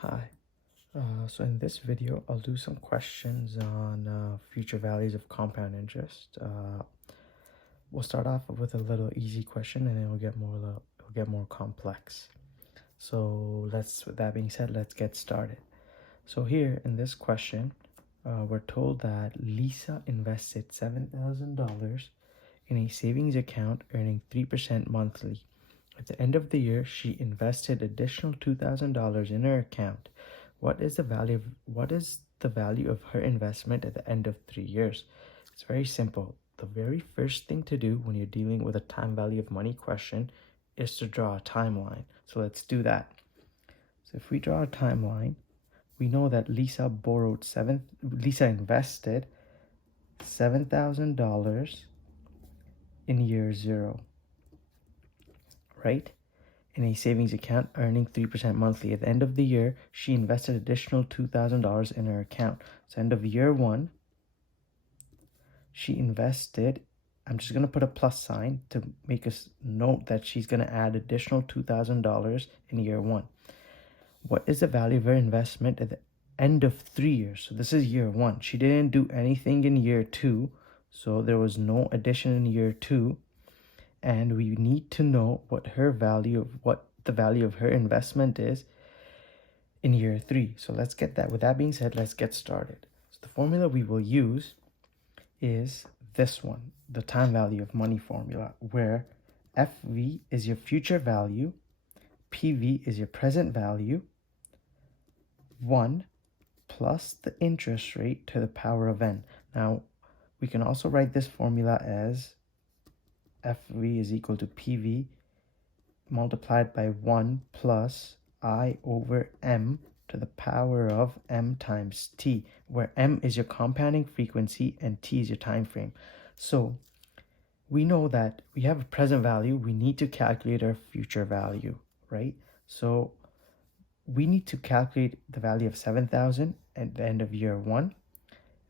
Hi. So in this video, I'll do some questions on future values of compound interest. We'll start off with a little easy question, and then it'll get more complex. So with that being said, let's get started. So here in this question, we're told that Lisa invested $7,000 in a savings account, earning 3% monthly. At the end of the year, she invested additional $2,000 in her account. What is the value of her investment at the end of 3 years? It's very simple. The very first thing to do when you're dealing with a time value of money question is to draw a timeline. So let's do that. So if we draw a timeline, we know that Lisa invested $7,000 in year 0, right? In a savings account, earning 3% monthly. At the end of the year, she invested additional $2,000 in her account. So end of year 1, she invested, I'm just going to put a plus sign to make us note that she's going to add additional $2,000 in year 1. What is the value of her investment at the end of 3 years? So this is year 1. She didn't do anything in year 2, so there was no addition in year 2. And we need to know what the value of her investment is in year 3. So let's get that. With that being said, let's get started. So the formula we will use is this one, the time value of money formula, where FV is your future value, PV is your present value, 1 plus the interest rate to the power of n. Now, we can also write this formula as FV is equal to PV multiplied by 1 plus I over M to the power of M times T, where M is your compounding frequency and T is your time frame. So we know that we have a present value. We need to calculate our future value, right? So we need to calculate the value of 7,000 at the end of year 1.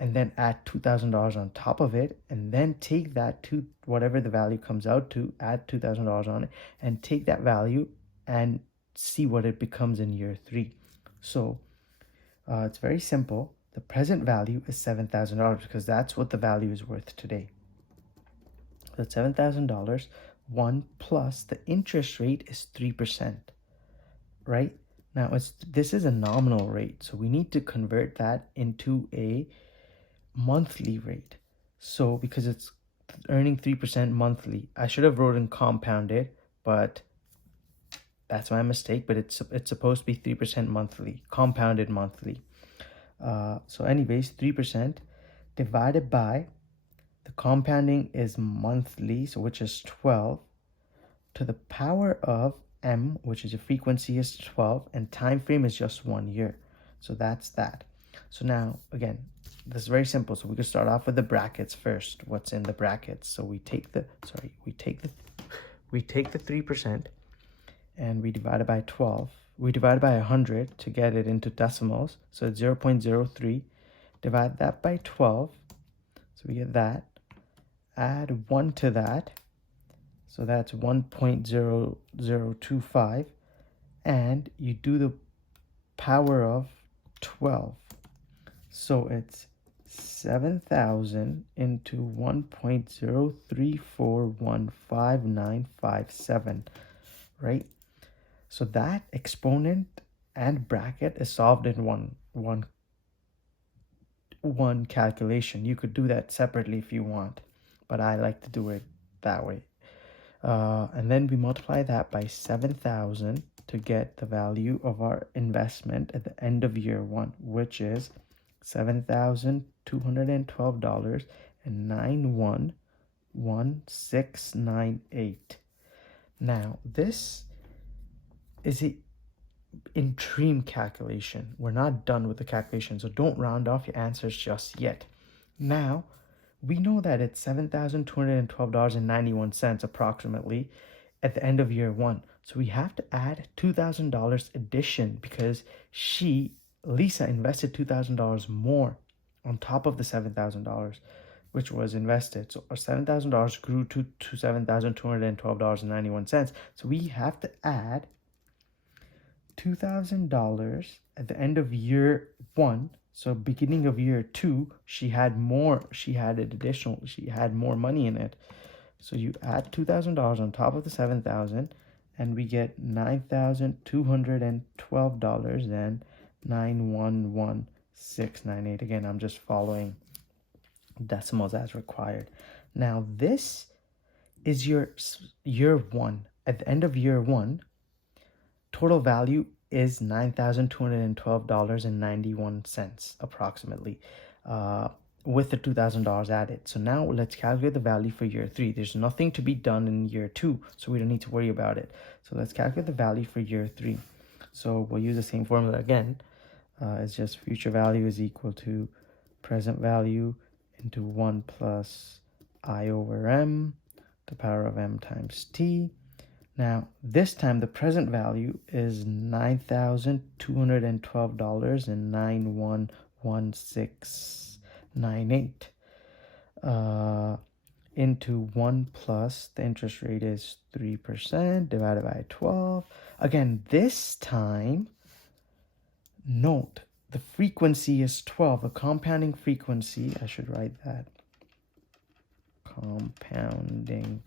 And then add $2,000 on top of it, and then take that to whatever the value comes out to, add $2,000 on it, and take that value and see what it becomes in year 3. So it's very simple. The present value is $7,000 because that's what the value is worth today. So $7,000, 1 plus the interest rate is 3%, right? Now this is a nominal rate, so we need to convert that into a monthly rate. So because it's earning 3% monthly, I should have wrote in compounded, but that's my mistake. But it's supposed to be 3% monthly, compounded monthly. So anyways, 3% divided by the compounding is monthly, so which is 12 to the power of M, which is your frequency is 12, and time frame is just 1 year. So that's that. So now again, this is very simple. So we can start off with the brackets first. What's in the brackets? So we take the 3% and we divide it by 12. We divide it by 100 to get it into decimals. So it's 0.03. Divide that by 12. So we get that. Add 1 to that. So that's 1.0025. And you do the power of 12. So it's 7,000 into 1.03415,957, right? So that exponent and bracket is solved in one calculation. You could do that separately if you want, but I like to do it that way. And then we multiply that by 7,000 to get the value of our investment at the end of year 1, which is $7,212 and 911698. Now this is an interim calculation. We're not done with the calculation, so don't round off your answers just yet. Now we know that it's $7,212.91 approximately at the end of year 1. So we have to add $2,000 addition because Lisa invested $2,000 more on top of the $7,000, which was invested. So our $7,000 grew to $7,212.91. So we have to add $2,000 at the end of year 1. So beginning of year 2, she had more money in it. So you add $2,000 on top of the $7,000, and we get $9,212 and 911698. Again, I'm just following decimals as required. Now this is your year 1. At the end of year 1, total value is $9,212.91 approximately, with the $2,000 added. So now let's calculate the value for year 3. There's nothing to be done in year 2, so we don't need to worry about it. So let's calculate the value for year 3. So we'll use the same formula again. It's just future value is equal to present value into 1 plus I over m, the power of m times t. Now, this time the present value is $9,212 and 911698 into 1 plus the interest rate is 3% divided by 12. Again, this time, note the frequency is 12. The compounding frequency, I should write that. Compounding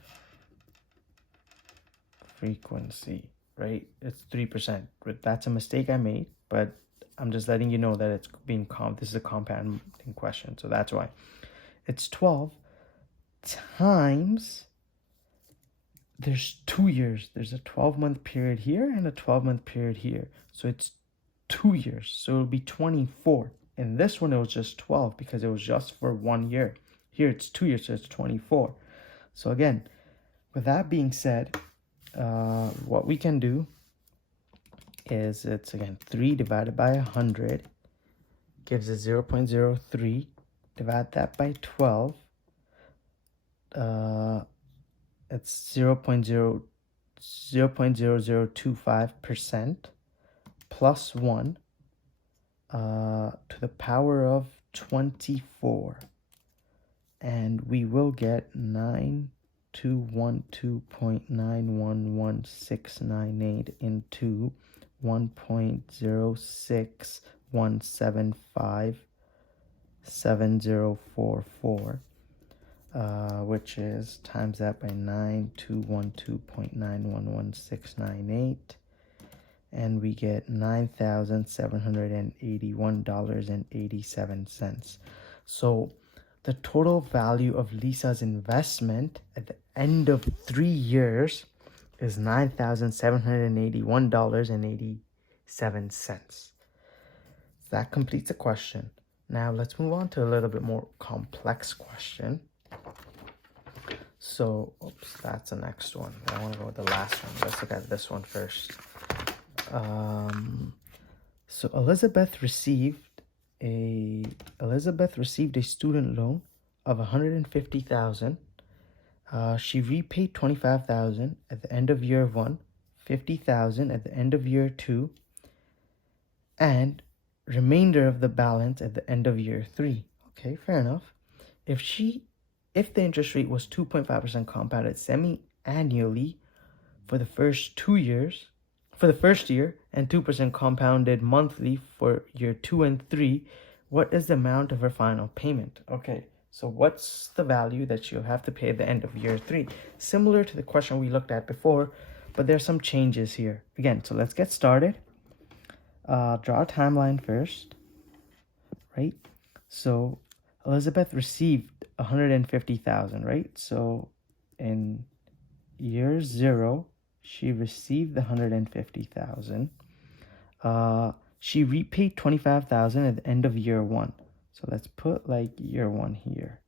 frequency, right? It's 3%. That's a mistake I made, but I'm just letting you know that it's being this is a compounding question, so that's why. It's 12 times, there's 2 years. There's a 12-month period here and a 12-month period here. So it's 2 years. So it'll be 24. In this one, it was just 12 because it was just for 1 year. Here it's 2 years, so it's 24. So again, with that being said, what we can do is, it's again 3 divided by 100 gives us 0.03. Divide that by 12. It's 0.0025% plus 1 to the power of 24. And we will get 9212.911698 into 1.061757044, which is times that by 9212.911698, and we get $9,781.87. So the total value of Lisa's investment at the end of 3 years is $9,781.87. That completes the question. Now let's move on to a little bit more complex question. So, oops, that's the next one. I want to go with the last one. Let's look at this one first. So Elizabeth received a student loan of $150,000. She repaid $25,000 at the end of year 1, $50,000 at the end of year 2, and remainder of the balance at the end of year 3. Okay, fair enough. If the interest rate was 2.5% compounded semi-annually for the first year, and 2% compounded monthly for year 2 and 3, what is the amount of her final payment? Okay, so what's the value that she'll have to pay at the end of year 3? Similar to the question we looked at before, but there's some changes here. Again, so let's get started. Draw a timeline first, right? So Elizabeth received $150,000, right? So in year 0, she received the $150,000. She repaid $25,000 at the end of year 1. So let's put like year 1 here.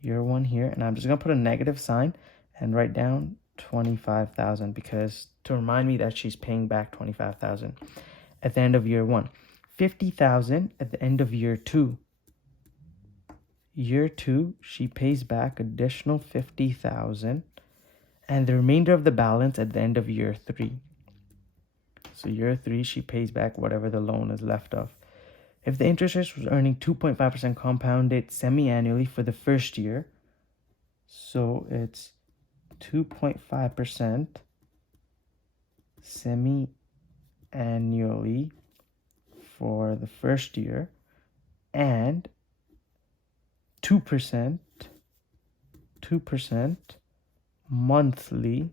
Year 1 here, and I'm just gonna put a negative sign and write down 25,000 because to remind me that she's paying back 25,000 at the end of year 1. 50,000 at the end of year 2. Year 2, she pays back additional 50,000. And the remainder of the balance at the end of year 3. So year 3, she pays back whatever the loan is left of. If the interest rate was earning 2.5% compounded semi-annually for the first year, so it's 2.5% semi-annually annually for the first year and 2% monthly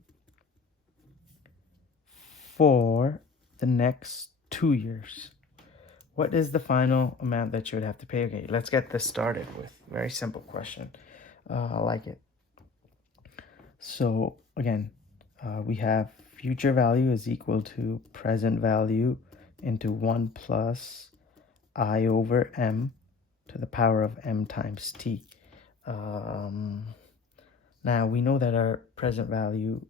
for the next 2 years. What is the final amount that you would have to pay? Okay, let's get this started with very simple question. I like it. So again, we have future value is equal to present value into 1 plus I over m to the power of m times t. Now we know that our present value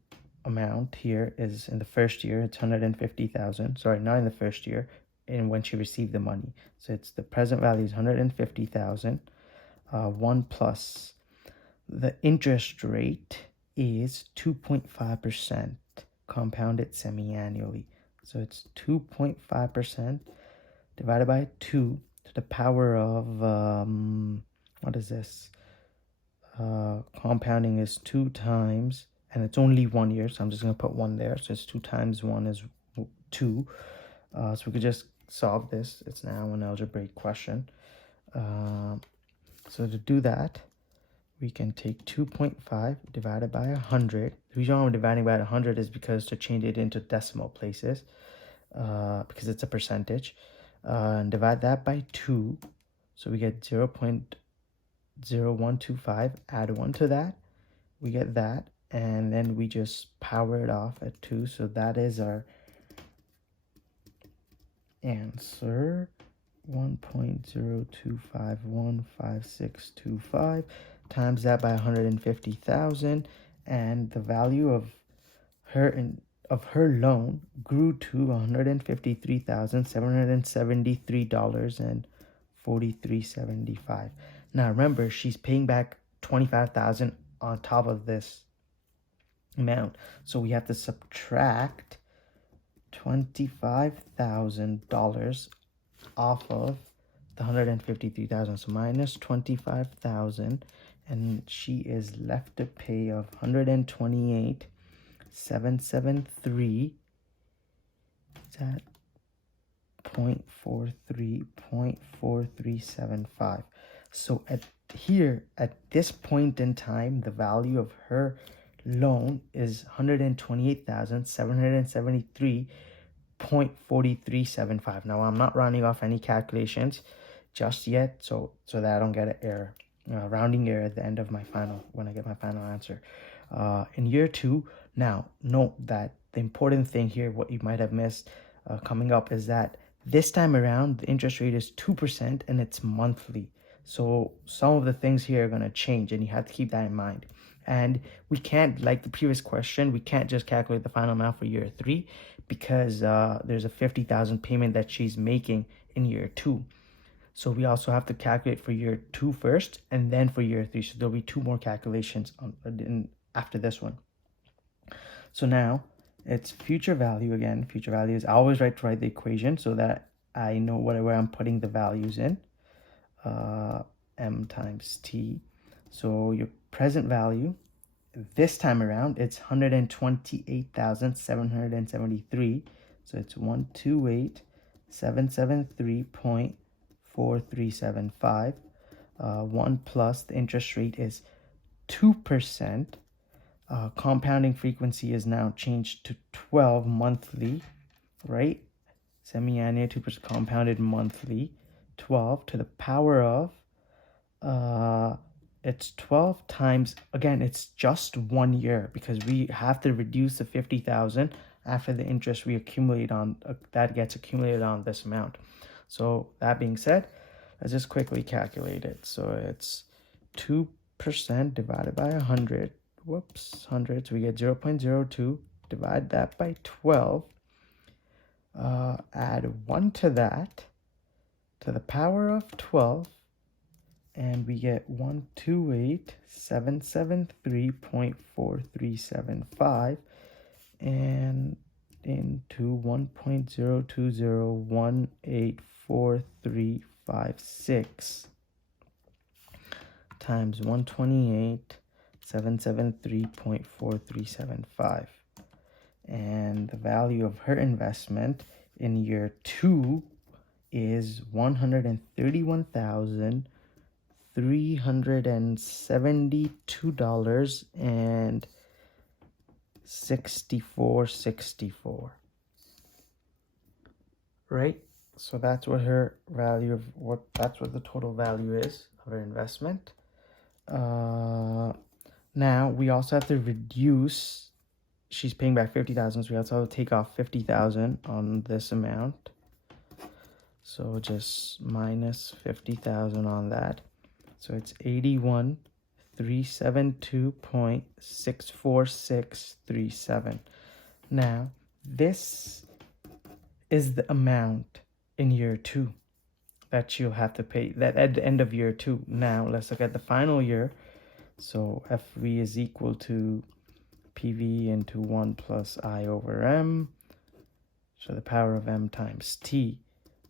amount here is in the first year, it's 150,000. Sorry, not in the first year, in when she received the money. So it's the present value is 150,000. 1 plus the interest rate is 2.5% compounded semi-annually. So it's 2.5% divided by 2 to the power of, what is this? Compounding is 2 times, and it's only 1 year, so I'm just going to put 1 there. So it's 2 times 1 is 2. So we could just solve this. It's now an algebraic question. So to do that, we can take 2.5 divided by 100. The reason why I'm dividing by 100 is because to change it into decimal places, because it's a percentage, and divide that by 2. So we get 0.0125, add 1 to that, we get that, and then we just power it off at 2. So that is our answer, 1.025155625, times that by 150,000, and the value of her loan grew to $153,773.4375. Now remember, she's paying back 25,000 on top of this amount, so we have to subtract $25,000 off of the 153,000. So minus 25,000, and she is left to pay of 128,773. Is that 0.4375? So at this point in time, the value of her loan is 128,773.4375. Now I'm not rounding off any calculations just yet, so that I don't get an error, rounding error at the end of my final, when I get my final answer. In year 2, now note that the important thing here, what you might have missed coming up, is that this time around the interest rate is 2% and it's monthly. So some of the things here are going to change, and you have to keep that in mind. And we can't, like the previous question, we can't just calculate the final amount for year 3 because there's a 50,000 payment that she's making in year 2. So we also have to calculate for year 2 first, and then for year 3. So there'll be 2 more calculations after this one. So now it's future value again. Future value is, I always write the equation so that I know where I'm putting the values in. M times T. So your present value, this time around, it's 128,773. So it's 128,773.4375. 1 plus the interest rate is 2%. Compounding frequency is now changed to 12 monthly, right? Semi-annual, 2% compounded monthly. 12 to the power of, it's 12 times, again, it's just 1 year because we have to reduce the 50,000 after the interest we accumulate on, that gets accumulated on this amount. So that being said, let's just quickly calculate it. So it's 2% divided by 100, 100, so we get 0.02, divide that by 12, add 1 to that, to the power of 12, and we get 128,773.4375 and into 1.020184356 times 128,773.4375. And the value of her investment in year 2 is $131,372.64. Right? So that's what her value of that's what the total value is of her investment. Now we also have to reduce. She's paying back 50,000, so we also have to take off 50,000 on this amount. So just minus 50,000 on that. So it's 81,372.64637. Now this is the amount in year 2 that you'll have to pay, that at the end of year 2. Now let's look at the final year. So FV is equal to PV into 1 plus I over M, so the power of M times T.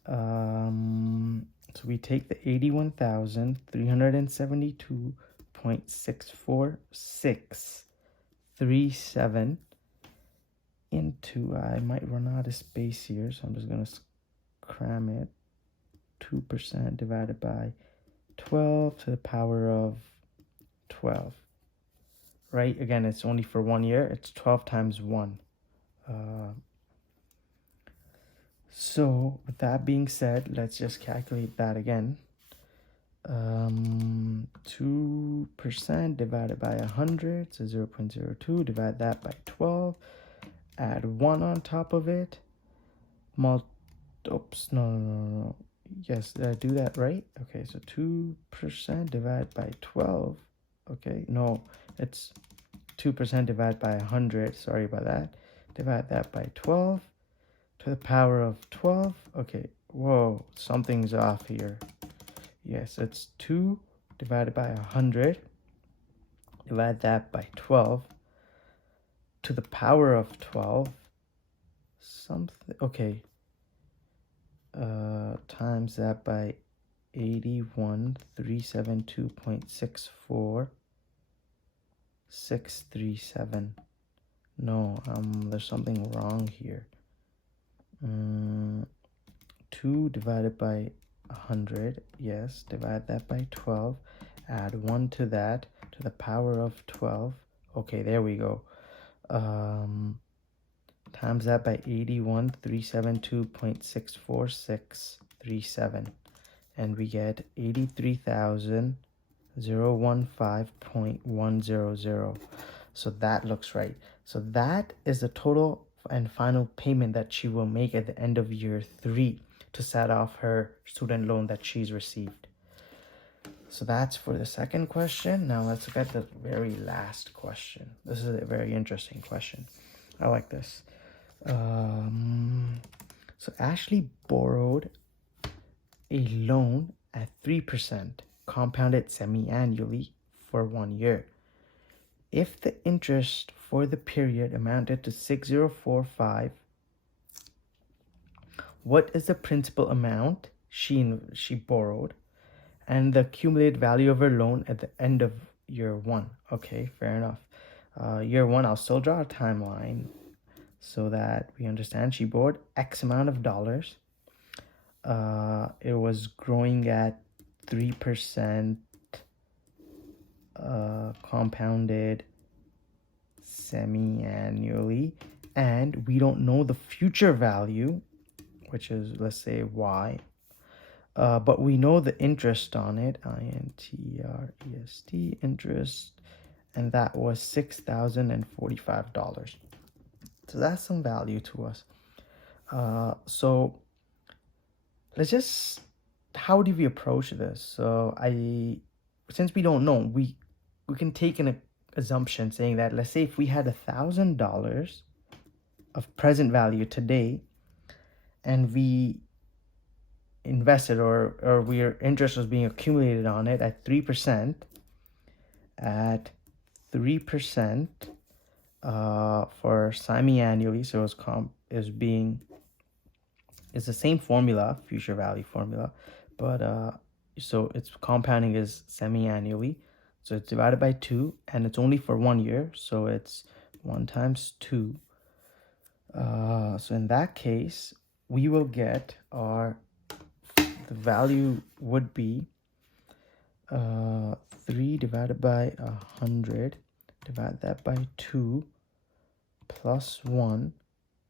So we take the 81,372.64637 into, I might run out of space here, so I'm just going to cram it, 2% divided by 12 to the power of 12. Right? Again, it's only for 1 year. It's 12 times 1. So with that being said, let's just calculate that again. 2% divided by 100, so 0.02. Divide that by 12. Add 1 on top of it. Oops, no. Yes, did I do that right? Okay, so 2% divided by 12. Okay, no, it's 2% divided by 100. Sorry about that. Divide that by 12 to the power of 12. Okay, whoa, something's off here. Yes, it's 2 divided by 100. Divide that by 12 to the power of 12. Something, okay. Times that by 81,372.64637. No, there's something wrong here. 2 divided by 100, yes, divide that by 12, add 1 to that to the power of 12. Okay, there we go. Times that by 81,372.64637, and we get 83,015.100. So that looks right. So that is the total and final payment that she will make at the end of year 3 to set off her student loan that she's received. So that's for the second question. Now let's look at the very last question. This is a very interesting question. I like this. So Ashley borrowed a loan at 3% compounded semi-annually for 1 year. If the interest for the period amounted to 6,045, what is the principal amount she borrowed and the accumulated value of her loan at the end of year 1? Okay, fair enough. Year 1, I'll still draw a timeline so that we understand. She borrowed X amount of dollars. It was growing at 3% compounded semi-annually, and we don't know the future value, which is, let's say, Y, but we know the interest on it, interest, interest, and that was $6,045. So that's some value to us. So let's just, how do we approach this? So since we don't know, we can take an assumption saying that, let's say if we had $1,000 of present value today, and we invested, or our interest was being accumulated on it at 3%, for semi-annually, so it's the same formula, future value formula, but so its compounding is semi-annually, so it's divided by 2, and it's only for 1 year, so it's 1 times 2. So in that case, we will get the value would be 3 divided by 100, divide that by 2, plus 1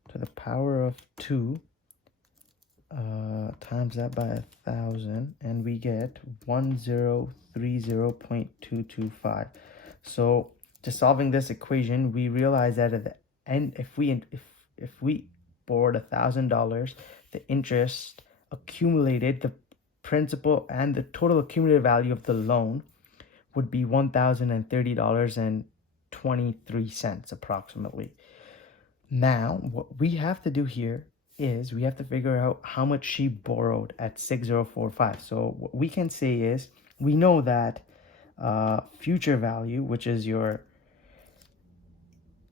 to the power of 2, times that by 1,000, and we get 1030.225. So just solving this equation, we realize that at the end, if we borrowed $1,000, the interest accumulated, the principal and the total accumulated value of the loan would be $1,030.23 approximately. Now, what we have to do here is we have to figure out how much she borrowed at 6045. So what we can say is we know that future value, which is your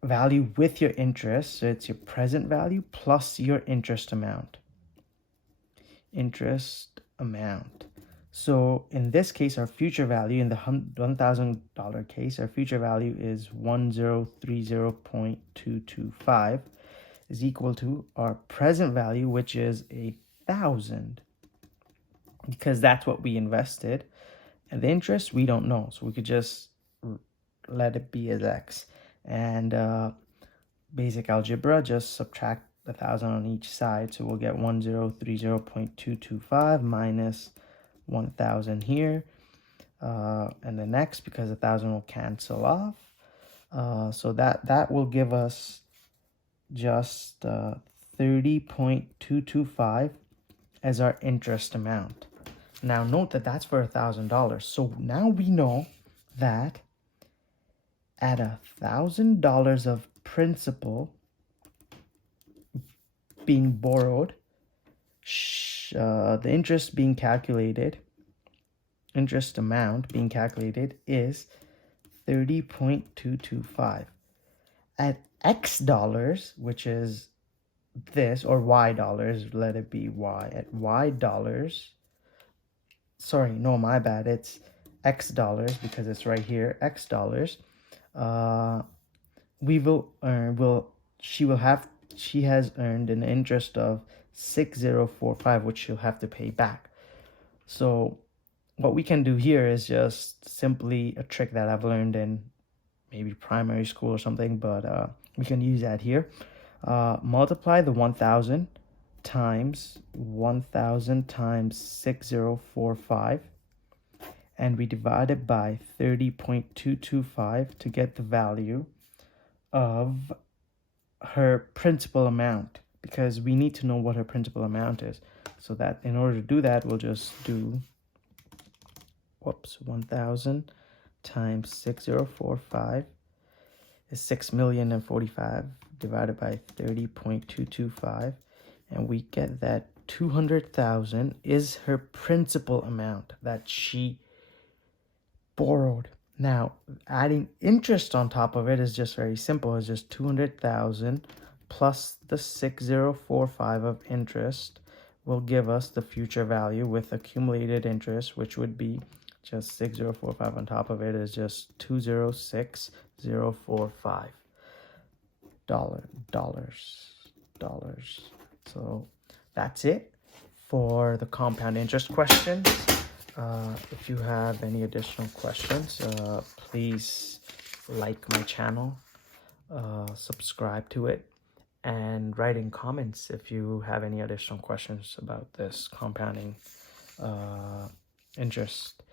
value with your interest, so it's your present value plus your interest amount. So in this case, our future value, in the $1,000 case, our future value is 1030.225 is equal to our present value, which is 1,000, because that's what we invested, and the interest we don't know, so we could just let it be as X. And basic algebra, just subtract 1,000 on each side, so we'll get 1030.225 minus 1,000 here, and the next, because 1,000 will cancel off, so that will give us just 30.225 as our interest amount. Now note that that's for $1,000. So now we know that at $1,000 of principal being borrowed, the interest amount being calculated is 30.225. At X dollars, which is this, or Y dollars, let it be Y. At Y dollars, sorry, no, my bad, it's X dollars because it's right here, X dollars, we will earn, she has earned an interest of 6045, which she'll have to pay back. So what we can do here is just simply a trick that I've learned in maybe primary school or something, but we can use that here. Multiply the 1,000 times 6045, and we divide it by 30.225 to get the value of her principal amount, because we need to know what her principal amount is. So that in order to do that, we'll just do 1,000 times 6045 is 6,045,000 divided by 30.225, and we get that 200,000 is her principal amount that she borrowed. Now, adding interest on top of it is just very simple. It's just 200,000 plus the 6045 of interest will give us the future value with accumulated interest, which would be just 6045 on top of it is just 206,045 dollars. So that's it for the compound interest questions. If you have any additional questions, please like my channel, subscribe to it, and write in comments if you have any additional questions about this compounding interest.